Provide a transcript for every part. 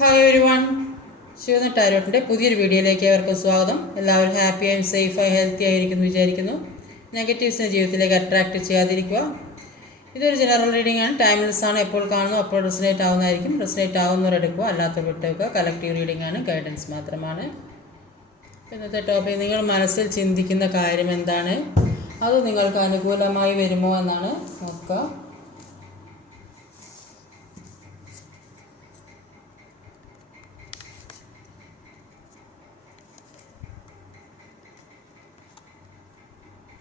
Hi ഒരു one ശിവന ടാരോട്ടിന്റെ പുതിയൊരു വീഡിയോയിലേക്ക് അവർക്ക് സ്വാഗതം. എല്ലാവരും ഹാപ്പി ആയും സേഫ് ആയി ഹെൽത്തി ആയിരിക്കുന്നു വിചാരിക്കുന്നു. നെഗറ്റീവ്സിനെ ജീവിതത്തിലേക്ക് അട്രാക്റ്റ് ചെയ്യാതിരിക്കുക. ഇതൊരു ജനറൽ റീഡിംഗ് ആണ്. ടൈംലെസ് ആണ്. എപ്പോൾ കാണുന്നു? അപ്പോൾ റെസിനേറ്റ് ആവുന്നതായിരിക്കും. റെസിനേറ്റ് ആവുന്നവർ എടുക്കുക. അല്ലാത്ത വിട്ടേക്കുക. കളക്റ്റീവ് റീഡിംഗ് ആണ്. ഗൈഡൻസ് മാത്രമാണ്. ഇന്നത്തെ ടോപ്പിക് നിങ്ങൾ മനസ്സിൽ ചിന്തിക്കുന്ന കാര്യം എന്താണ്? അത് നിങ്ങൾക്ക് അനുകൂലമായി വരുമോ എന്നാണ് നോക്കുക.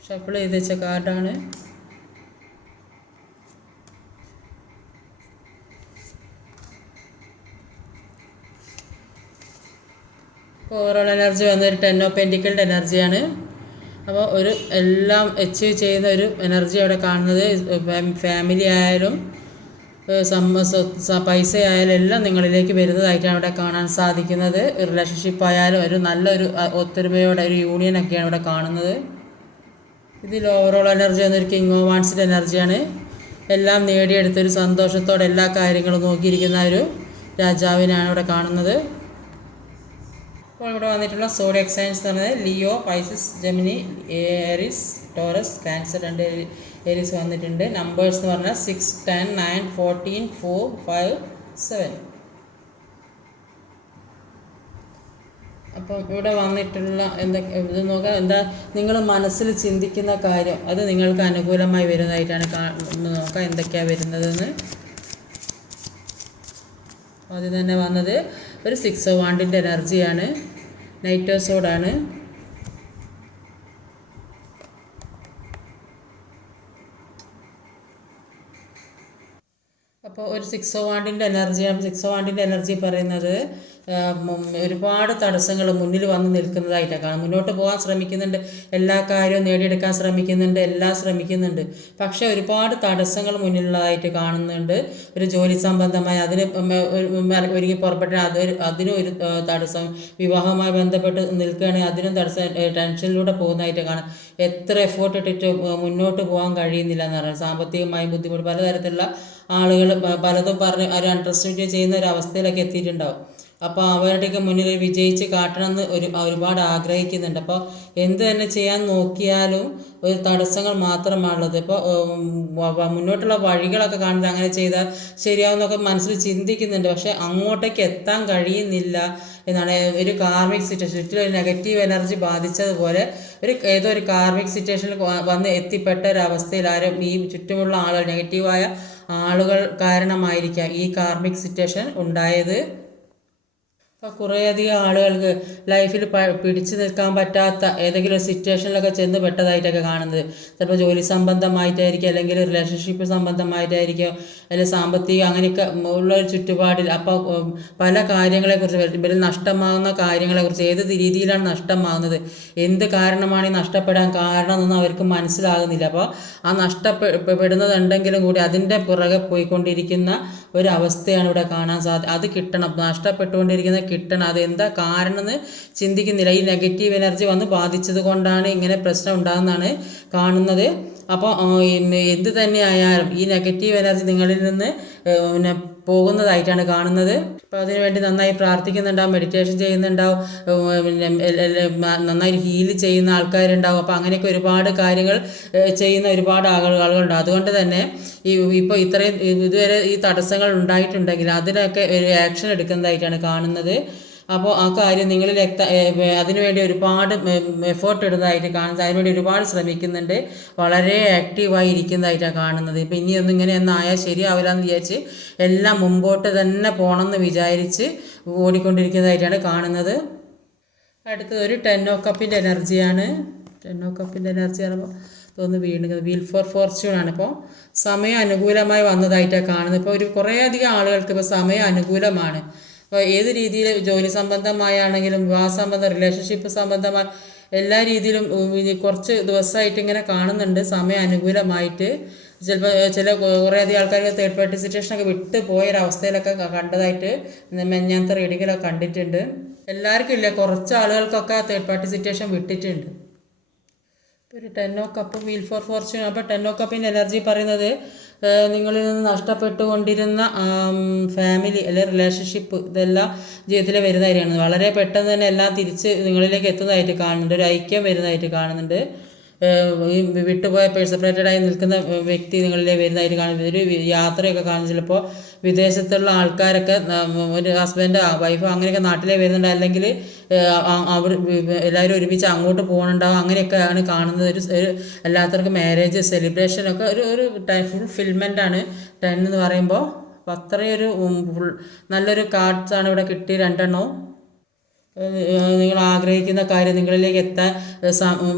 ഷഫിൾ ചെയ്ത് വെച്ച കാർഡാണ് ഓവറോൾ എനർജി വന്നൊരു ടെൻ ഓഫ് പെന്റിക്കിളുടെ എനർജിയാണ് അപ്പോൾ ഒരു എല്ലാം അച്ചീവ് ചെയ്യുന്ന ഒരു എനർജി അവിടെ കാണുന്നത് ഫാമിലി ആയാലും പൈസ ആയാലും എല്ലാം നിങ്ങളിലേക്ക് വരുന്നതായിട്ടാണ് അവിടെ കാണാൻ സാധിക്കുന്നത്. റിലേഷൻഷിപ്പ് ആയാലും ഒരു നല്ലൊരു ഒത്തൊരുമയോടെ ഒരു യൂണിയൻ ഒക്കെയാണ് ഇവിടെ കാണുന്നത്. ഇതിൽ ഓവറോൾ എനർജി എന്നൊരു കിങ് ഓഫ് വാൻസിന്റെ എനർജിയാണ് എല്ലാം നേടിയെടുത്തൊരു സന്തോഷത്തോടെ എല്ലാ കാര്യങ്ങളും നോക്കിയിരിക്കുന്ന ഒരു രാജാവിനാണ് ഇവിടെ കാണുന്നത്. അപ്പോൾ ഇവിടെ വന്നിട്ടുള്ള സോഡിയക് സയൻസ് എന്ന് പറയുന്നത് Leo Pisces Gemini Aries Taurus Cancer രണ്ട് ഏരീസ് വന്നിട്ടുണ്ട്. നമ്പേഴ്സ് എന്ന് പറഞ്ഞാൽ six ten nine fourteen four five seven അപ്പം ഇവിടെ വന്നിട്ടുള്ള എന്തൊക്കെ ഇത് നോക്കാം എന്താ നിങ്ങൾ മനസ്സിൽ ചിന്തിക്കുന്ന കാര്യം അത് നിങ്ങൾക്ക് അനുകൂലമായി വരുന്നതായിട്ടാണ് നോക്കാം എന്തൊക്കെയാണ് വരുന്നതെന്ന്. ആദ്യം തന്നെ വന്നത് ഒരു സിക്സ് വാണ്ടിന്റെ എനർജിയാണ് നൈറ്റോസോഡാണ് അപ്പോൾ ഒരു സിക്സ് വാണ്ടിന്റെ എനർജിയാണ് സിക്സ് വാണ്ടിന്റെ എനർജി പറയുന്നത് ഒരുപാട് തടസ്സങ്ങൾ മുന്നിൽ വന്ന് നിൽക്കുന്നതായിട്ടാണ് കാണാം മുന്നോട്ട് പോകാൻ ശ്രമിക്കുന്നുണ്ട്. എല്ലാ കാര്യവും നേടിയെടുക്കാൻ ശ്രമിക്കുന്നുണ്ട്. എല്ലാം ശ്രമിക്കുന്നുണ്ട്. പക്ഷേ ഒരുപാട് തടസ്സങ്ങൾ മുന്നിലുള്ളതായിട്ട് കാണുന്നുണ്ട്. ഒരു ജോലി സംബന്ധമായി അതിന് ഒരുങ്ങി പുറപ്പെട്ട അതൊരു അതിനും ഒരു തടസ്സം. വിവാഹവുമായി ബന്ധപ്പെട്ട് നിൽക്കുകയാണെങ്കിൽ അതിനും തടസ്സം ടെൻഷനിലൂടെ പോകുന്നതായിട്ട് കാണാം. എത്ര എഫേർട്ട് ഇട്ടിട്ട് മുന്നോട്ട് പോകാൻ കഴിയുന്നില്ല എന്ന് പറയുന്നത് സാമ്പത്തികമായി ബുദ്ധിമുട്ട് പലതരത്തിലുള്ള ആളുകൾ പലതും പറഞ്ഞ് ഒരു അണ്ടർസ്റ്റാൻഡ് ചെയ്യുന്ന ഒരു അവസ്ഥയിലൊക്കെ എത്തിയിട്ടുണ്ടാവും. അപ്പോൾ അവരുടെയൊക്കെ മുന്നിൽ വിജയിച്ച് കാട്ടണമെന്ന് ഒരു ഒരുപാട് ആഗ്രഹിക്കുന്നുണ്ട്. അപ്പോൾ എന്ത് തന്നെ ചെയ്യാൻ നോക്കിയാലും ഒരു തടസ്സങ്ങൾ മാത്രമാണുള്ളത്. ഇപ്പോൾ മുന്നോട്ടുള്ള വഴികളൊക്കെ കാണുന്നത് അങ്ങനെ ചെയ്താൽ ശരിയാവുന്നൊക്കെ മനസ്സിൽ ചിന്തിക്കുന്നുണ്ട്. പക്ഷേ അങ്ങോട്ടേക്ക് എത്താൻ കഴിയുന്നില്ല എന്നാണ് ഒരു കാർമിക് സിറ്റുവേഷൻ ചുറ്റിലും ഒരു നെഗറ്റീവ് എനർജി ബാധിച്ചതുപോലെ ഒരു ഏതോ ഒരു കാർമിക് സിറ്റുവേഷനിൽ വന്ന് എത്തിപ്പെട്ട ഒരു അവസ്ഥയിൽ ആരും ഈ ചുറ്റുമുള്ള ആളുകൾ നെഗറ്റീവായ ആളുകൾ കാരണമായിരിക്കാം ഈ കാർമിക് സിറ്റുവേഷൻ ഉണ്ടായത്. അപ്പോൾ കുറേയധികം ആളുകൾക്ക് ലൈഫിൽ പ പിടിച്ചു നിൽക്കാൻ പറ്റാത്ത ഏതെങ്കിലും സിറ്റുവേഷനിലൊക്കെ ചെന്ന് പെട്ടതായിട്ടൊക്കെ കാണുന്നത്. ചിലപ്പോൾ ജോലി സംബന്ധമായിട്ടായിരിക്കും അല്ലെങ്കിൽ റിലേഷൻഷിപ്പ് സംബന്ധമായിട്ടായിരിക്കും അല്ലെങ്കിൽ സാമ്പത്തികം അങ്ങനെയൊക്കെ ഉള്ള ഒരു ചുറ്റുപാടിൽ. അപ്പോൾ പല കാര്യങ്ങളെക്കുറിച്ച് ഇവരിൽ നഷ്ടമാകുന്ന കാര്യങ്ങളെക്കുറിച്ച് ഏത് രീതിയിലാണ് നഷ്ടമാകുന്നത് എന്ത് കാരണമാണ് ഈ നഷ്ടപ്പെടാൻ കാരണമെന്നൊന്നും അവർക്ക് മനസ്സിലാകുന്നില്ല. അപ്പോൾ ആ നഷ്ടപ്പെടുന്നതുണ്ടെങ്കിലും കൂടി അതിന്റെ പുറകെ പോയിക്കൊണ്ടിരിക്കുന്ന ഒരു അവസ്ഥയാണ് ഇവിടെ കാണാൻ സാധിക്കുക അത് കിട്ടണം. നഷ്ടപ്പെട്ടുകൊണ്ടിരിക്കുന്നത് കിട്ടണം. അതെന്താ കാരണം എന്ന് ചിന്തിക്കുന്നില്ല. ഈ നെഗറ്റീവ് എനർജി വന്ന് ബാധിച്ചത് കൊണ്ടാണ് ഇങ്ങനെ പ്രശ്നം ഉണ്ടാകുന്നതാണ് കാണുന്നത്. അപ്പോൾ എന്ത് തന്നെ ആയാലും ഈ നെഗറ്റീവ് എനർജി നിങ്ങളിൽ നിന്ന് പിന്നെ പോകുന്നതായിട്ടാണ് കാണുന്നത്. അപ്പോൾ അതിനുവേണ്ടി നന്നായി പ്രാർത്ഥിക്കുന്നുണ്ടാവും മെഡിറ്റേഷൻ ചെയ്യുന്നുണ്ടാവും. നന്നായി ഹീൽ ചെയ്യുന്ന ആൾക്കാരുണ്ടാവും. അപ്പോൾ അങ്ങനെയൊക്കെ ഒരുപാട് കാര്യങ്ങൾ ചെയ്യുന്ന ഒരുപാട് ആളുകളുണ്ട്. അതുകൊണ്ട് തന്നെ ഈ ഇപ്പോൾ ഇത്രയും ഇതുവരെ ഈ തടസ്സങ്ങൾ ഉണ്ടായിട്ടുണ്ടെങ്കിൽ അതിനൊക്കെ ഒരു ആക്ഷൻ എടുക്കുന്നതായിട്ടാണ് കാണുന്നത്. അപ്പോൾ ആ കാര്യം നിങ്ങളിൽ അതിനുവേണ്ടി ഒരുപാട് എഫേർട്ട് ഇടുന്നതായിട്ട് കാണുന്നത്. അതിനുവേണ്ടി ഒരുപാട് ശ്രമിക്കുന്നുണ്ട്. വളരെ ആക്റ്റീവായി ഇരിക്കുന്നതായിട്ടാണ് കാണുന്നത്. ഇപ്പം ഇനിയൊന്നും ഇങ്ങനെ ഒന്നും ആയാൽ ശരിയാവില്ലാന്ന് വിചാരിച്ച് എല്ലാം മുമ്പോട്ട് തന്നെ പോകണമെന്ന് വിചാരിച്ച് ഓടിക്കൊണ്ടിരിക്കുന്നതായിട്ടാണ് കാണുന്നത്. അടുത്തത് ഒരു ഓ കപ്പിന്റെ എനർജിയാണ് ഓ കപ്പിന്റെ എനർജി പറയുമ്പോൾ തോന്നുന്നു വീണ്ടും വീൽ ഫോർ ഫോർച്യൂൺ ആണ് ഇപ്പോൾ. സമയം അനുകൂലമായി വന്നതായിട്ടാണ് കാണുന്നത്. ഇപ്പോൾ ഒരു കുറേയധികം ആളുകൾക്ക് ഇപ്പോൾ സമയം അനുകൂലമാണ്. അപ്പോൾ ഏത് രീതിയിൽ ജോലി സംബന്ധമായാണെങ്കിലും വിവാഹ സംബന്ധ റിലേഷൻഷിപ്പ് സംബന്ധമായ എല്ലാ രീതിയിലും കുറച്ച് ദിവസമായിട്ട് ഇങ്ങനെ കാണുന്നുണ്ട്. സമയം അനുകൂലമായിട്ട്. ചിലപ്പോൾ ചില കുറേയധികം ആൾക്കാർക്ക് തേർഡ് പാർട്ടി സിറ്റുവേഷനൊക്കെ വിട്ട് പോയൊരവസ്ഥയിലൊക്കെ കണ്ടതായിട്ട് മെഞ്ഞാത്ത റീഡിങ്ങിലൊക്കെ കണ്ടിട്ടുണ്ട്. എല്ലാവർക്കും ഇല്ല? കുറച്ച് ആളുകൾക്കൊക്കെ തേർഡ് പാർട്ടി സിറ്റുവേഷൻ വിട്ടിട്ടുണ്ട്. ഇപ്പോൾ ഒരു ten of cup wheel for fortune അപ്പോൾ ടെൻ ഓ കപ്പിന്റെ എനർജി പറയുന്നത് നിങ്ങളിൽ നിന്ന് നഷ്ടപ്പെട്ടുകൊണ്ടിരുന്ന ഫാമിലി അല്ലെ റിലേഷൻഷിപ്പ് ഇതെല്ലാം ജീവിതത്തിൽ വരുന്നതായിരിക്കും വളരെ പെട്ടെന്ന് തന്നെ എല്ലാം തിരിച്ച് നിങ്ങളിലേക്ക് എത്തുന്നതായിട്ട് കാണുന്നുണ്ട്. ഒരു ഐക്യം വരുന്നതായിട്ട് കാണുന്നുണ്ട്. ഈ വിട്ടുപോയ സെപ്പറേറ്റഡ് ആയി നിൽക്കുന്ന വ്യക്തി നിങ്ങളിലെ വരുന്നതായിട്ട് കാണുന്നുണ്ട്. ഒരു യാത്രയൊക്കെ കാണും. ചിലപ്പോൾ വിദേശത്തുള്ള ആൾക്കാരൊക്കെ ഒരു ഹസ്ബൻഡ് വൈഫ് അങ്ങനെയൊക്കെ നാട്ടിലേ വരുന്നുണ്ട്. അല്ലെങ്കിൽ അവർ എല്ലാവരും ഒരുമിച്ച് അങ്ങോട്ട് പോകുന്നുണ്ടാവും അങ്ങനെയൊക്കെയാണ് കാണുന്നത്. ഒരു ഒരു എല്ലാത്തവർക്കും മാരേജ് സെലിബ്രേഷനൊക്കെ ഒരു ഒരു ടൈം ഫുൾ ഫിൽമെന്റ് ആണ്. ടെൻ എന്ന് പറയുമ്പോൾ അപ്പോൾ അത്രയൊരു ഫുൾ നല്ലൊരു കാർഡ്സാണ് ഇവിടെ കിട്ടി രണ്ടെണ്ണവും. നിങ്ങൾ ആഗ്രഹിക്കുന്ന കാര്യം നിങ്ങളിലേക്ക് എത്താൻ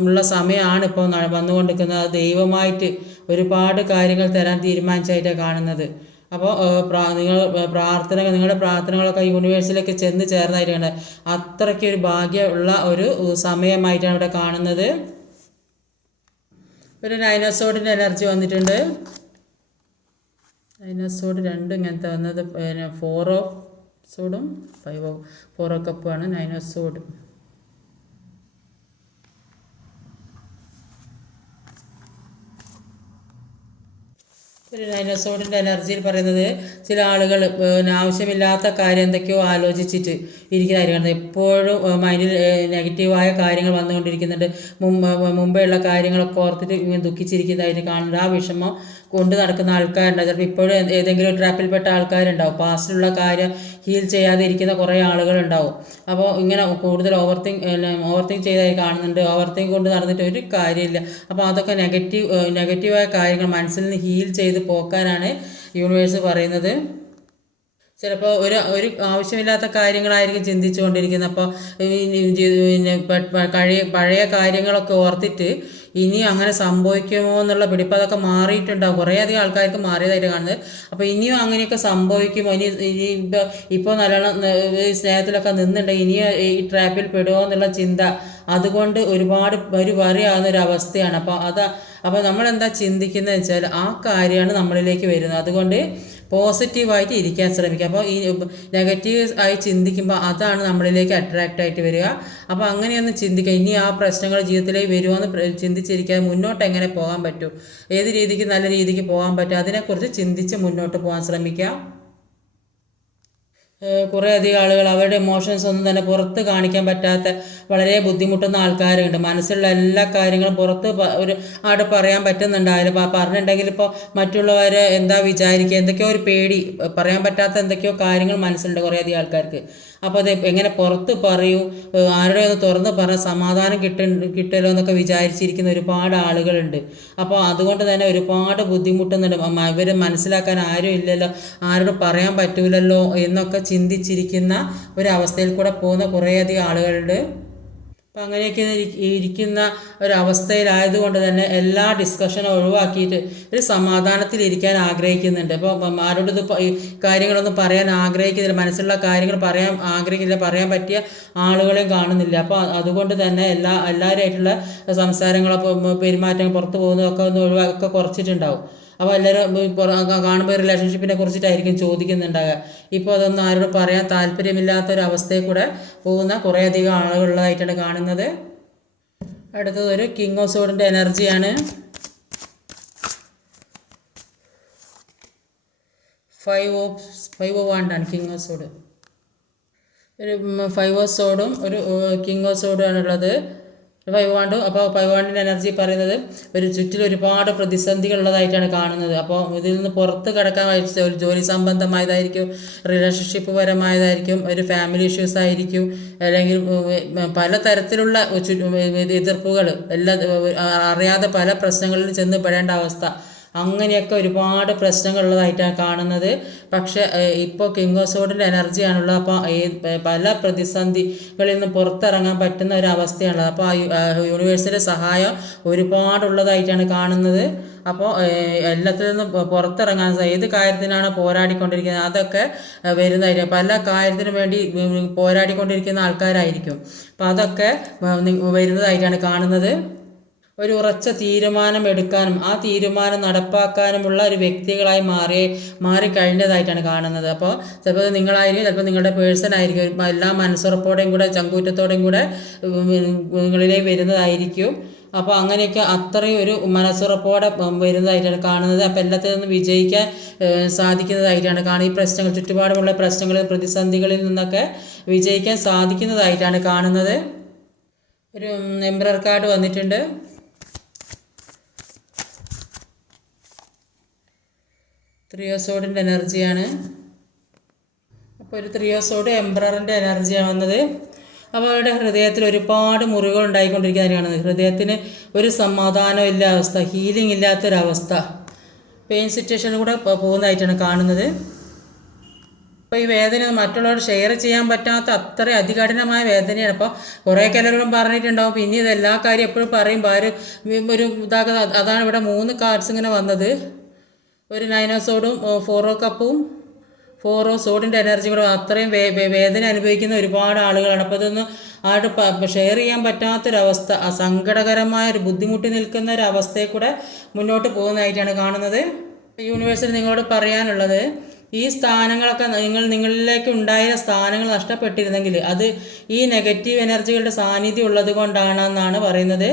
ഉള്ള സമയമാണ് ഇപ്പോൾ വന്നുകൊണ്ടിരിക്കുന്നത്. ദൈവമായിട്ട് ഒരുപാട് കാര്യങ്ങൾ തരാൻ തീരുമാനിച്ചായിട്ടാണ് കാണുന്നത്. അപ്പോൾ നിങ്ങൾ പ്രാർത്ഥന നിങ്ങളുടെ പ്രാർത്ഥനകളൊക്കെ യൂണിവേഴ്സിലേക്ക് ചെന്ന് ചേർന്നായിട്ട് കണ്ടത് അത്രയ്ക്ക് ഒരു ഭാഗ്യമുള്ള ഒരു സമയമായിട്ടാണ് ഇവിടെ കാണുന്നത്. ഒരു ഡൈനോസോഡിന്റെ എനർജി വന്നിട്ടുണ്ട്. ഡൈനോസോഡ് രണ്ടും ഇങ്ങനത്തെ വന്നത് പിന്നെ ഫോർ ഓഫ് സോഡും ഫൈവ് ഓഫ് ഫോർ ഓഫ് കപ്പുമാണ് നൈനോസോഡ് ഒരു ഡൈനോസോറിന്റെ എനർജിയിൽ പറയുന്നത് ചില ആളുകൾ ആവശ്യമില്ലാത്ത കാര്യം എന്തൊക്കെയോ ആലോചിച്ചിട്ട് ഇരിക്കുന്നതായിരിക്കണം എപ്പോഴും മൈൻഡിൽ നെഗറ്റീവായ കാര്യങ്ങൾ വന്നുകൊണ്ടിരിക്കുന്നുണ്ട്. മുമ്പേ ഉള്ള കാര്യങ്ങളൊക്കെ ഓർത്തിട്ട് ഇങ്ങനെ ദുഃഖിച്ചിരിക്കുന്നതായിട്ട് കാണുന്നുണ്ട്. ആ വിഷമം കൊണ്ട് നടക്കുന്ന ആൾക്കാരുണ്ടാവും ചിലപ്പോൾ ഇപ്പോഴും ഏതെങ്കിലും ട്രാപ്പിൽപ്പെട്ട ആൾക്കാരുണ്ടാവും. പാസ്റ്റിലുള്ള കാര്യം ഹീൽ ചെയ്യാതെ ഇരിക്കുന്ന കുറേ ആളുകളുണ്ടാവും. അപ്പോൾ ഇങ്ങനെ കൂടുതൽ ഓവർ തിങ്ക് ഓവർ തിങ്ക് ചെയ്തായി കാണുന്നുണ്ട്. ഓവർ തിങ്ക് കൊണ്ട് നടന്നിട്ട് ഒരു കാര്യമില്ല. അപ്പോൾ അതൊക്കെ നെഗറ്റീവ് നെഗറ്റീവായ കാര്യങ്ങൾ മനസ്സിൽ നിന്ന് ഹീൽ ചെയ്ത് പോക്കാനാണ് യൂണിവേഴ്സ് പറയുന്നത്. ചിലപ്പോൾ ഒരു ഒരു ആവശ്യമില്ലാത്ത കാര്യങ്ങളായിരിക്കും ചിന്തിച്ചുകൊണ്ടിരിക്കുന്നത്. അപ്പോൾ പിന്നെ പഴയ കാര്യങ്ങളൊക്കെ ഓർത്തിട്ട് ഇനി അങ്ങനെ സംഭവിക്കുമോ എന്നുള്ള പിടിപ്പ് അതൊക്കെ മാറിയിട്ടുണ്ടാവും. കുറേയധികം ആൾക്കാർക്ക് മാറിയതായിട്ട് കാണുന്നത്. അപ്പോൾ ഇനിയും അങ്ങനെയൊക്കെ സംഭവിക്കുമോ? ഇനി ഇനി ഇപ്പോൾ ഇപ്പോൾ നല്ലോണം സ്നേഹത്തിലൊക്കെ നിന്നുണ്ടെങ്കിൽ ഇനിയും ഈ ട്രാപ്പിൽ പെടുമോ എന്നുള്ള ചിന്ത. അതുകൊണ്ട് ഒരുപാട് ഒരു വറിയാകുന്ന ഒരു അവസ്ഥയാണ്. അപ്പോൾ അതാ അപ്പോൾ നമ്മളെന്താ ചിന്തിക്കുന്നത് വെച്ചാൽ ആ കാര്യമാണ് നമ്മളിലേക്ക് വരുന്നത്. അതുകൊണ്ട് പോസിറ്റീവായിട്ട് ഇരിക്കാൻ ശ്രമിക്കുക. അപ്പോൾ ഈ നെഗറ്റീവ് ആയി ചിന്തിക്കുമ്പോൾ അതാണ് നമ്മളിലേക്ക് അട്രാക്റ്റ് ആയിട്ട് വരിക. അപ്പോൾ അങ്ങനെയൊന്നും ചിന്തിക്കുക. ഇനി ആ പ്രശ്നങ്ങൾ ജീവിതത്തിലേക്ക് വരുമോ എന്ന് പ്ര- ചിന്തിച്ചിരിക്കാതെ മുന്നോട്ട് എങ്ങനെ പോകാൻ പറ്റും? ഏത് രീതിക്ക് നല്ല രീതിക്ക് പോകാൻ പറ്റും? അതിനെക്കുറിച്ച് ചിന്തിച്ച് മുന്നോട്ട് പോകാൻ ശ്രമിക്കുക. കുറേ അധികം ആളുകൾ അവരുടെ ഇമോഷൻസ് ഒന്നും തന്നെ പുറത്ത് കാണിക്കാൻ പറ്റാത്ത വളരെ ബുദ്ധിമുട്ടുന്ന ആൾക്കാരുണ്ട്. മനസ്സിലുള്ള എല്ലാ കാര്യങ്ങളും പുറത്ത് ഒരു ആടെ പറയാൻ പറ്റുന്നുണ്ടായാലും പറഞ്ഞിട്ടുണ്ടെങ്കിൽ ഇപ്പോൾ മറ്റുള്ളവർ എന്താ വിചാരിക്കുക എന്തൊക്കെയോ ഒരു പേടി പറയാൻ പറ്റാത്ത എന്തൊക്കെയോ കാര്യങ്ങൾ മനസ്സിലുണ്ട് കുറേ അധികം ആൾക്കാർക്ക്. അപ്പോൾ അത് എങ്ങനെ പുറത്ത് പറയൂ ആരുടെ ഒന്ന് തുറന്ന് പറഞ്ഞ സമാധാനം കിട്ട കിട്ടുമല്ലോ എന്നൊക്കെ വിചാരിച്ചിരിക്കുന്ന ഒരുപാട് ആളുകളുണ്ട്. അപ്പോൾ അതുകൊണ്ട് തന്നെ ഒരുപാട് ബുദ്ധിമുട്ടുന്നുണ്ട്. ഇവരെ മനസ്സിലാക്കാൻ ആരും ഇല്ലല്ലോ ആരോട് പറയാൻ പറ്റൂലല്ലോ എന്നൊക്കെ ചിന്തിച്ചിരിക്കുന്ന ഒരവസ്ഥയിൽ കൂടെ പോകുന്ന കുറേയധികം ആളുകളുണ്ട്. അപ്പം അങ്ങനെയൊക്കെ ഇരി- ഇരിക്കുന്ന ഒരവസ്ഥയിലായതുകൊണ്ട് തന്നെ എല്ലാ ഡിസ്കഷനും ഒഴിവാക്കിയിട്ട് ഒരു സമാധാനത്തിലിരിക്കാൻ ആഗ്രഹിക്കുന്നുണ്ട്. അപ്പോൾ ആരോട് ഇത് കാര്യങ്ങളൊന്നും പറയാൻ ആഗ്രഹിക്കുന്നില്ല. മനസ്സിലുള്ള കാര്യങ്ങൾ പറയാൻ ആഗ്രഹിക്കുന്നില്ല. പറയാൻ പറ്റിയ ആളുകളെയും കാണുന്നില്ല. അപ്പോൾ അതുകൊണ്ട് തന്നെ എല്ലാ എല്ലാവരുമായിട്ടുള്ള സംസാരങ്ങളൊക്കെ പെരുമാറ്റങ്ങൾ പുറത്ത് പോകുന്നതൊക്കെ ഒന്ന് ഒഴിവാക്കി കുറച്ചിട്ടുണ്ടാവും. അപ്പോൾ എല്ലാവരും കാണുമ്പോൾ റിലേഷൻഷിപ്പിനെ കുറിച്ചിട്ടായിരിക്കും ചോദിക്കുന്നുണ്ടാകുക ഇപ്പോൾ അതൊന്നും ആരോടും പറയാൻ താല്പര്യമില്ലാത്ത ഒരു അവസ്ഥയിൽ കൂടെ പോകുന്ന കുറേയധികം ആളുകളുള്ളതായിട്ടാണ് കാണുന്നത്. അടുത്തത് ഒരു കിങ് ഓഫ് സോഡിന്റെ എനർജിയാണ്. ഫൈവ് ഓഫ് ഫൈവ് ഓഫ് വാണ്ടാണ് കിങ് ഓഫ് സോഡ് ഒരു ഫൈവ് ഓഫ് സോഡും ഒരു കിങ് ഓഫ് സോഡും ആണുള്ളത്. ഫൈവ് അപ്പോൾ ഫൈവ് വാണ്ടിന്റെ എനർജി പറയുന്നത് ഒരു ചുറ്റിൽ ഒരുപാട് പ്രതിസന്ധികൾ ഉള്ളതായിട്ടാണ് കാണുന്നത്. അപ്പോൾ ഇതിൽ നിന്ന് പുറത്ത് കിടക്കാൻ വായിച്ച ഒരു ജോലി സംബന്ധമായതായിരിക്കും റിലേഷൻഷിപ്പ് പരമായതായിരിക്കും ഒരു ഫാമിലി ഇഷ്യൂസ് ആയിരിക്കും അല്ലെങ്കിൽ പലതരത്തിലുള്ള പല തരത്തിലുള്ള എതിർപ്പുകൾ എല്ലാ അറിയാതെ പല പ്രശ്നങ്ങളിൽ ചെന്ന് പെടേണ്ട അവസ്ഥ. അങ്ങനെയൊക്കെ ഒരുപാട് പ്രശ്നങ്ങളുള്ളതായിട്ടാണ് കാണുന്നത്. പക്ഷേ ഇപ്പോൾ കിങ് ഓഫ് സോഡിന്റെ എനർജിയാണുള്ളത് അപ്പോൾ പല പ്രതിസന്ധികളിൽ നിന്ന് പുറത്തിറങ്ങാൻ പറ്റുന്ന ഒരു അപ്പോൾ ആ യൂണിവേഴ്സിന്റെ സഹായം ഒരുപാടുള്ളതായിട്ടാണ് കാണുന്നത്. അപ്പോൾ എല്ലാത്തിൽ നിന്നും പുറത്തിറങ്ങാൻ ഏത് കാര്യത്തിനാണ് പോരാടിക്കൊണ്ടിരിക്കുന്നത് അതൊക്കെ വരുന്നതായിരിക്കും. പല കാര്യത്തിനും വേണ്ടി പോരാടിക്കൊണ്ടിരിക്കുന്ന ആൾക്കാരായിരിക്കും. അപ്പോൾ അതൊക്കെ വരുന്നതായിട്ടാണ് കാണുന്നത്. ഒരു ഉറച്ച തീരുമാനം എടുക്കാനും ആ തീരുമാനം നടപ്പാക്കാനുമുള്ള ഒരു വ്യക്തികളായി മാറി മാറിക്കഴിഞ്ഞതായിട്ടാണ് കാണുന്നത്. അപ്പോൾ ചിലപ്പോൾ നിങ്ങളായിരിക്കും ചിലപ്പോൾ നിങ്ങളുടെ പേഴ്സൺ ആയിരിക്കും. എല്ലാ മനസ്സുറപ്പോടെയും കൂടെ ചങ്കൂറ്റത്തോടെയും കൂടെ നിങ്ങളിലേക്ക് വരുന്നതായിരിക്കും. അപ്പോൾ അങ്ങനെയൊക്കെ അത്രയും ഒരു മനസ്സുറപ്പോടെ വരുന്നതായിട്ടാണ് കാണുന്നത്. അപ്പോൾ എല്ലാത്തിൽ നിന്നും വിജയിക്കാൻ സാധിക്കുന്നതായിട്ടാണ് കാണുന്നത്. ഈ പ്രശ്നങ്ങൾ ചുറ്റുപാടുമുള്ള പ്രശ്നങ്ങളിൽ പ്രതിസന്ധികളിൽ നിന്നൊക്കെ വിജയിക്കാൻ സാധിക്കുന്നതായിട്ടാണ് കാണുന്നത്. ഒരു എംബ്രർ കാർഡ് വന്നിട്ടുണ്ട്. ത്രിയോസോഡിന്റെ എനർജിയാണ്. അപ്പോൾ ഒരു ത്രിയോസോഡ് എംബ്രറിന്റെ എനർജിയാണ് വന്നത്. അപ്പോൾ അവരുടെ ഹൃദയത്തിൽ ഒരുപാട് മുറിവുകൾ ഉണ്ടായിക്കൊണ്ടിരിക്കുന്നതാണ് കാണുന്നത് ഹൃദയത്തിന് ഒരു സമാധാനം ഇല്ല അവസ്ഥ ഹീലിംഗ് ഇല്ലാത്തൊരവസ്ഥ. പെയിൻ സിറ്റുവേഷൻ കൂടെ പോകുന്നതായിട്ടാണ് കാണുന്നത്. അപ്പോൾ ഈ വേദന മറ്റുള്ളവർ ഷെയർ ചെയ്യാൻ പറ്റാത്ത അത്ര അതികഠിനമായ വേദനയാണ്. അപ്പോൾ കുറേ കലകളും പറഞ്ഞിട്ടുണ്ടാവും. പിന്നെ ഇത് എല്ലാ കാര്യം എപ്പോഴും പറയും. ഭാര്യ ഒരു ഇതാക്കുന്ന അതാണ് ഇവിടെ മൂന്ന് കാർഡ്സ് ഇങ്ങനെ വന്നത്. ഒരു നൈനോസോഡും ഫോറോ കപ്പും ഫോറോ സോഡിന്റെ എനർജി കൂടെ അത്രയും വേ വേദന അനുഭവിക്കുന്ന ഒരുപാട് ആളുകളാണ്. അപ്പോൾ ഇതൊന്നും ആയിട്ട് ഷെയർ ചെയ്യാൻ പറ്റാത്തൊരവസ്ഥ ആ സങ്കടകരമായ ഒരു ബുദ്ധിമുട്ടി നിൽക്കുന്ന ഒരു അവസ്ഥയിൽ കൂടെ മുന്നോട്ട് പോകുന്നതായിട്ടാണ് കാണുന്നത്. യൂണിവേഴ്സിൽ നിങ്ങളോട് പറയാനുള്ളത് ഈ സ്ഥാനങ്ങളൊക്കെ നിങ്ങൾ നിങ്ങളിലേക്ക് ഉണ്ടായ സ്ഥാനങ്ങൾ നഷ്ടപ്പെട്ടിരുന്നെങ്കിൽ അത് ഈ നെഗറ്റീവ് എനർജികളുടെ സാന്നിധ്യം ഉള്ളത് കൊണ്ടാണെന്നാണ് പറയുന്നത്.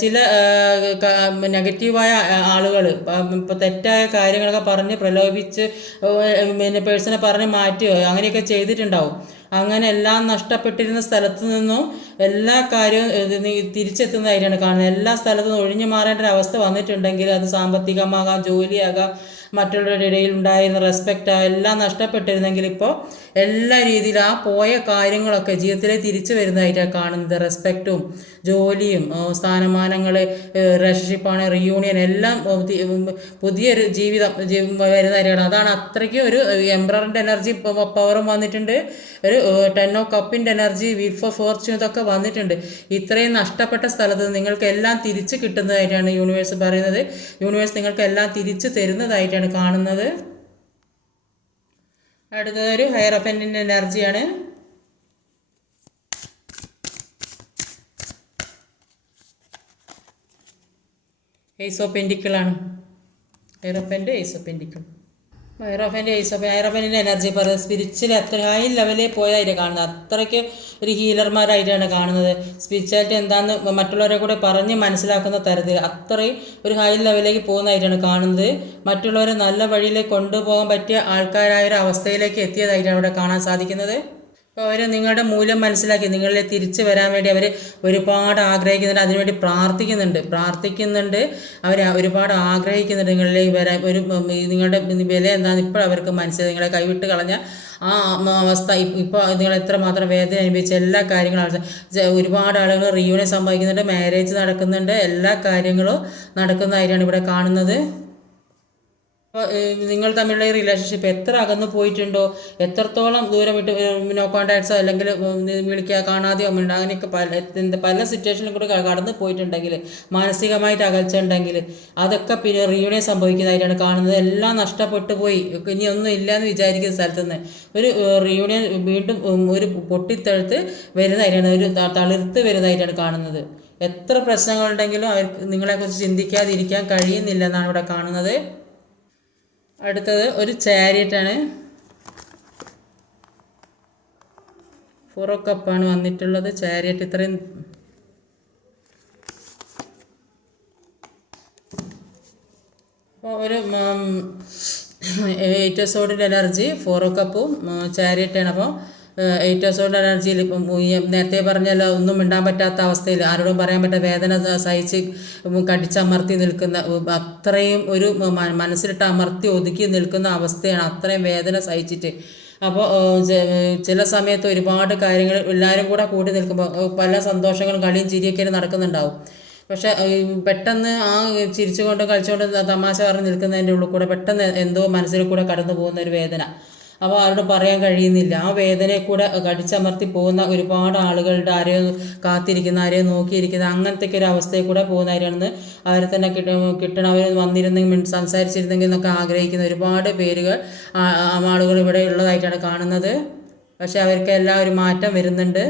ചില നെഗറ്റീവായ ആളുകൾ ഇപ്പോൾ തെറ്റായ കാര്യങ്ങളൊക്കെ പറഞ്ഞ് പ്രലോഭിച്ച് പിന്നെ പേഴ്സണെ പറഞ്ഞ് മാറ്റുകയോ അങ്ങനെയൊക്കെ ചെയ്തിട്ടുണ്ടാവും. അങ്ങനെ എല്ലാം നഷ്ടപ്പെട്ടിരുന്ന സ്ഥലത്ത് നിന്നും എല്ലാ കാര്യവും തിരിച്ചെത്തുന്നതായിട്ടാണ് കാണുന്നത്. എല്ലാ സ്ഥലത്തും ഒഴിഞ്ഞു മാറേണ്ട ഒരു അവസ്ഥ വന്നിട്ടുണ്ടെങ്കിൽ അത് സാമ്പത്തികമാകാം ജോലിയാകാം മറ്റുള്ളവരുടെ ഇടയിൽ ഉണ്ടായിരുന്ന റെസ്പെക്റ്റ് എല്ലാം നഷ്ടപ്പെട്ടിരുന്നെങ്കിൽ ഇപ്പോൾ എല്ലാ രീതിയിലും ആ പോയ കാര്യങ്ങളൊക്കെ ജീവിതത്തിലേക്ക് തിരിച്ചു വരുന്നതായിട്ടാണ് കാണുന്നത്. റെസ്പെക്റ്റും ജോലിയും സ്ഥാനമാനങ്ങൾ റിലേഷൻഷിപ്പാണ് റിയൂണിയൻ എല്ലാം പുതിയൊരു ജീവിതം വരുന്നതായിട്ടാണ് അതാണ് അത്രയ്ക്കും ഒരു എംബ്രറിന്റെ എനർജി പവറും വന്നിട്ടുണ്ട്. ഒരു ടെൻ ഓ കപ്പിന്റെ എനർജി വീൽ ഫോർ ഫോർച്യൂൺ ഇതൊക്കെ വന്നിട്ടുണ്ട്. ഇത്രയും നഷ്ടപ്പെട്ട സ്ഥലത്ത് നിങ്ങൾക്ക് എല്ലാം തിരിച്ച് കിട്ടുന്നതായിട്ടാണ് യൂണിവേഴ്സ് പറയുന്നത്. യൂണിവേഴ്സ് നിങ്ങൾക്ക് എല്ലാം തിരിച്ചു തരുന്നതായിട്ടാണ് കാണുന്നത്. അടുത്തത് ഒരു ഹയർ അഫന്റിന്റെ എനർജിയാണ് ഏസ് ഹയർ ഹൈറോഫന്റെ പെൻഡിക്കിൾ ഹൈറോഫന്റെ ഐസോഫൻ ഐറോഫന്റെ എനർജി പറയുന്നത് സ്പിരിച്വൽ അത്ര ഹൈ ലെവലിൽ പോയതായിട്ട് കാണുന്നത്. അത്രയ്ക്ക് ഒരു ഹീലർമാരായിട്ടാണ് കാണുന്നത്. സ്പിരിച്വാലിറ്റി എന്താണെന്ന് മറ്റുള്ളവരെ കൂടെ പറഞ്ഞ് മനസ്സിലാക്കുന്ന തരത്തിൽ അത്രയും ഒരു ഹൈ ലെവലിലേക്ക് പോകുന്നതായിട്ടാണ് കാണുന്നത്. മറ്റുള്ളവരെ നല്ല വഴിയിലേക്ക് കൊണ്ടുപോകാൻ പറ്റിയ ആൾക്കാരായ ഒരു അവസ്ഥയിലേക്ക് എത്തിയതായിട്ടാണ് ഇവിടെ കാണാൻ സാധിക്കുന്നത്. അവർ നിങ്ങളുടെ മൂല്യം മനസ്സിലാക്കി നിങ്ങളിലെ തിരിച്ചു വരാൻ വേണ്ടി അവർ ഒരുപാട് ആഗ്രഹിക്കുന്നുണ്ട് അതിനുവേണ്ടി പ്രാർത്ഥിക്കുന്നുണ്ട്. പ്രാർത്ഥിക്കുന്നുണ്ട് അവർ ഒരുപാട് ആഗ്രഹിക്കുന്നുണ്ട് നിങ്ങളിലേക്ക് വരാൻ ഒരു നിങ്ങളുടെ വില എന്താണെന്ന് ഇപ്പോൾ അവർക്ക് മനസ്സിലായി. നിങ്ങളെ കൈവിട്ട് കളഞ്ഞ ആ അവസ്ഥ ഇപ്പോൾ നിങ്ങൾ എത്രമാത്രം വേദന അനുഭവിച്ച എല്ലാ കാര്യങ്ങളും ഒരുപാട് ആളുകൾ റിയൂണിയൻ സംഭവിക്കുന്നുണ്ട് മാരേജ് നടക്കുന്നുണ്ട് എല്ലാ കാര്യങ്ങളും നടക്കുന്നതായിട്ടാണ് ഇവിടെ കാണുന്നത്. നിങ്ങൾ തമ്മിലുള്ള ഈ റിലേഷൻഷിപ്പ് എത്ര അകന്നു പോയിട്ടുണ്ടോ? എത്രത്തോളം ദൂരം വിട്ട് നോ കോൺടാക്ട്സോ അല്ലെങ്കിൽ വിളിക്കുക കാണാതെയോ അങ്ങനെയൊക്കെ പല പല സിറ്റുവേഷനിലും കൂടെ കടന്നു പോയിട്ടുണ്ടെങ്കിൽ മാനസികമായിട്ട് അകൽച്ച ഉണ്ടെങ്കിൽ അതൊക്കെ പിന്നെ റീയൂണിയൻ സംഭവിക്കുന്നതായിട്ടാണ് കാണുന്നത്. എല്ലാം നഷ്ടപ്പെട്ടു പോയി. ഇനി ഒന്നും ഇല്ല എന്ന് വിചാരിക്കുന്ന സ്ഥലത്ത് നിന്ന് ഒരു റീയൂണിയൻ വീണ്ടും ഒരു പൊട്ടിത്തെഴുത്ത് വരുന്നതായിട്ടാണ് ഒരു തളിർത്ത് വരുന്നതായിട്ടാണ് കാണുന്നത്. എത്ര പ്രശ്നങ്ങളുണ്ടെങ്കിലും അവർക്ക് നിങ്ങളെക്കുറിച്ച് ചിന്തിക്കാതിരിക്കാൻ കഴിയുന്നില്ലെന്നാണ് ഇവിടെ കാണുന്നത്. അടുത്തത് ഒരു ചാരിയറ്റാണ്. ഫുറോക്കപ്പാണ് കപ്പാണ് വന്നിട്ടുള്ളത്. ചാരിയറ്റ് ഇത്രയും അപ്പോൾ ഒരു എയ്റ്റോസോഡിന്റെ എനർജി ഫോറോ കപ്പും ചാരിയറ്റാണ്. അപ്പോൾ എയ്റ്റോസോഡിന്റെ എനർജിയിൽ ഇപ്പം നേരത്തെ പറഞ്ഞല്ലോ ഒന്നും മിണ്ടാൻ പറ്റാത്ത അവസ്ഥയിൽ ആരോടും പറയാൻ പറ്റാത്ത വേദന സഹിച്ച് കടിച്ചമർത്തി നിൽക്കുന്ന അത്രയും ഒരു മനസ്സിലിട്ട് അമർത്തി ഒതുക്കി നിൽക്കുന്ന അവസ്ഥയാണ് അത്രയും വേദന സഹിച്ചിട്ട്. അപ്പോൾ ചില സമയത്ത് ഒരുപാട് കാര്യങ്ങൾ എല്ലാവരും കൂടെ കൂടി നിൽക്കുമ്പോൾ പല സന്തോഷങ്ങളും കളിയും ചിരിയൊക്കെ നടക്കുന്നുണ്ടാവും. പക്ഷെ പെട്ടെന്ന് ആ ചിരിച്ചുകൊണ്ടും കളിച്ചുകൊണ്ടും തമാശ പറഞ്ഞ് നിൽക്കുന്നതിന്റെ ഉള്ളിൽ കൂടെ പെട്ടെന്ന് എന്തോ മനസ്സിൽ കൂടെ കടന്നു പോകുന്ന ഒരു വേദന. അപ്പോൾ ആരോടും പറയാൻ കഴിയുന്നില്ല. ആ വേദനയെ കൂടെ കടിച്ചമർത്തി പോകുന്ന ഒരുപാട് ആളുകളുടെ ആരെയോ കാത്തിരിക്കുന്ന ആരെയോ നോക്കിയിരിക്കുന്ന അങ്ങനത്തെ ഒരു അവസ്ഥയിൽ കൂടെ പോകുന്നവരാണെന്ന് അവരെ തന്നെ കിട്ടണം. അവർ വന്നിരുന്നെങ്കിൽ സംസാരിച്ചിരുന്നെങ്കിൽ എന്നൊക്കെ ആഗ്രഹിക്കുന്ന ഒരുപാട് പേരുകൾ ആളുകൾ ഇവിടെ ഉള്ളതായിട്ടാണ് കാണുന്നത്. പക്ഷേ അവർക്കെല്ലാം ഒരു മാറ്റം വരുന്നുണ്ട്.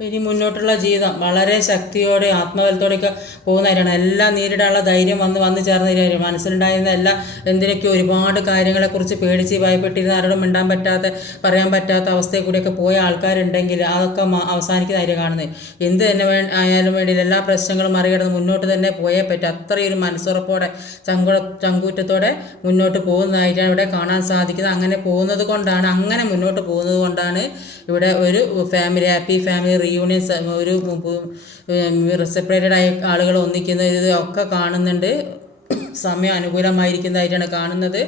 ഇനി മുന്നോട്ടുള്ള ജീവിതം വളരെ ശക്തിയോടെ ആത്മബലത്തോടെയൊക്കെ പോകുന്നവരാണ് എല്ലാം നേരിടാനുള്ള ധൈര്യം വന്ന് വന്നു ചേർന്നവരാണ് മനസ്സിലുണ്ടായിരുന്ന എല്ലാ എന്തിനൊക്കെ ഒരുപാട് കാര്യങ്ങളെക്കുറിച്ച് പേടിച്ച് ഭയപ്പെട്ടിരുന്ന ആരോടും മിണ്ടാൻ പറ്റാത്ത പറയാൻ പറ്റാത്ത അവസ്ഥയിൽ കൂടിയൊക്കെ പോയ ആൾക്കാരുണ്ടെങ്കിൽ അതൊക്കെ അവസാനിക്കുന്ന കാര്യം കാണുന്നത്. എന്ത് തന്നെ വേ ആയാലും വേണ്ടി എല്ലാ പ്രശ്നങ്ങളും മറികടന്ന് മുന്നോട്ട് തന്നെ പോയേ പറ്റും. അത്രയൊരു മനസ്സുറപ്പോടെ ചങ്കുറ ചങ്കൂറ്റത്തോടെ മുന്നോട്ട് പോകുന്നതായിട്ടാണ് ഇവിടെ കാണാൻ സാധിക്കുന്നത്. അങ്ങനെ പോകുന്നത് കൊണ്ടാണ് അങ്ങനെ മുന്നോട്ട് പോകുന്നത് കൊണ്ടാണ് ഇവിടെ ഒരു ഫാമിലി ഹാപ്പി ഫാമിലി റീയൂണിയൻ ഒരു സെപ്പറേറ്റഡ് ആയ ആളുകൾ ഒന്നിക്കുന്ന ഇതൊക്കെ കാണുന്നുണ്ട്. സമയം അനുകൂലമായിരിക്കുന്നതായിട്ടാണ് കാണുന്നത്.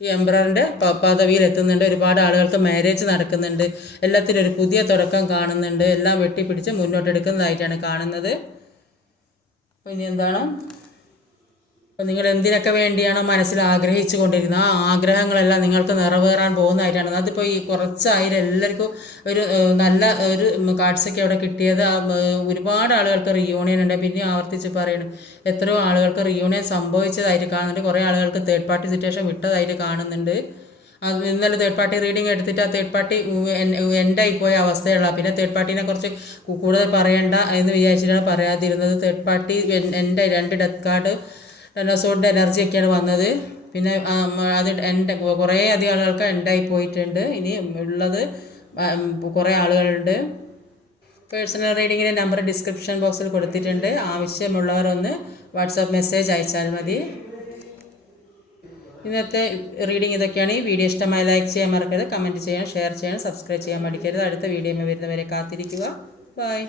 ഈ എംബ്രറിന്റെ പദവിയിൽ എത്തുന്നുണ്ട്. ഒരുപാട് ആളുകൾക്ക് മാരേജ് നടക്കുന്നുണ്ട്. എല്ലാത്തിനും ഒരു പുതിയ തുടക്കം കാണുന്നുണ്ട്. എല്ലാം വെട്ടിപ്പിടിച്ച് മുന്നോട്ടെടുക്കുന്നതായിട്ടാണ് കാണുന്നത്. പിന്നെ എന്താണ്? അപ്പോൾ നിങ്ങൾ എന്തിനൊക്കെ വേണ്ടിയാണോ മനസ്സിൽ ആഗ്രഹിച്ചു കൊണ്ടിരുന്നത്? ആ ആഗ്രഹങ്ങളെല്ലാം നിങ്ങൾക്ക് നിറവേറാൻ പോകുന്നതായിട്ടാണ്. അതിപ്പോൾ ഈ കുറച്ചായാലും എല്ലാവർക്കും ഒരു നല്ല ഒരു കാർഡ്സൊക്കെ അവിടെ കിട്ടിയത്. ഒരുപാട് ആളുകൾക്ക് റിയൂണിയൻ ഉണ്ട്. പിന്നെ ആവർത്തിച്ച് പറയുന്നു എത്രയോ ആളുകൾക്ക് റിയൂണിയൻ സംഭവിച്ചതായിട്ട് കാണുന്നുണ്ട്. കുറേ ആളുകൾക്ക് തേർഡ് പാർട്ടി സിറ്റുവേഷൻ വിട്ടതായിട്ട് കാണുന്നുണ്ട്. അത് ഇന്നലെ തേർഡ് പാർട്ടി റീഡിങ് എടുത്തിട്ട് ആ തേർഡ് പാർട്ടി എൻഡായി പോയ അവസ്ഥയുള്ള. പിന്നെ തേർഡ് പാർട്ടിനെ കുറിച്ച് കൂടുതൽ പറയണ്ട എന്ന് വിചാരിച്ചിട്ടാണ് പറയാതിരുന്നത്. തേർഡ് പാർട്ടി എന്റെ രണ്ട് ഡെത്ത് കാർഡ് ഡെനോസോഡിന്റെ എനർജിയൊക്കെയാണ് വന്നത്. പിന്നെ അത് എന്റെ കുറേ അധികം ആളുകൾക്ക് എൻഡായി പോയിട്ടുണ്ട്. ഇനി ഉള്ളത് കുറേ ആളുകളുണ്ട്. പേഴ്സണൽ റീഡിങ്ങിന്റെ നമ്പർ ഡിസ്ക്രിപ്ഷൻ ബോക്സിൽ കൊടുത്തിട്ടുണ്ട്. ആവശ്യമുള്ളവർ ഒന്ന് വാട്സാപ്പ് മെസ്സേജ് അയച്ചാൽ മതി. ഇന്നത്തെ റീഡിംഗ് ഇതൊക്കെയാണ്. ഈ വീഡിയോ ഇഷ്ടമായി ലൈക്ക് ചെയ്യാൻ മറക്കരുത്. കമന്റ് ചെയ്യാൻ ഷെയർ ചെയ്യാൻ സബ്സ്ക്രൈബ് ചെയ്യാൻ മടിക്കരുത്. അടുത്ത വീഡിയോ വരുന്നവരെ കാത്തിരിക്കുക. ബൈ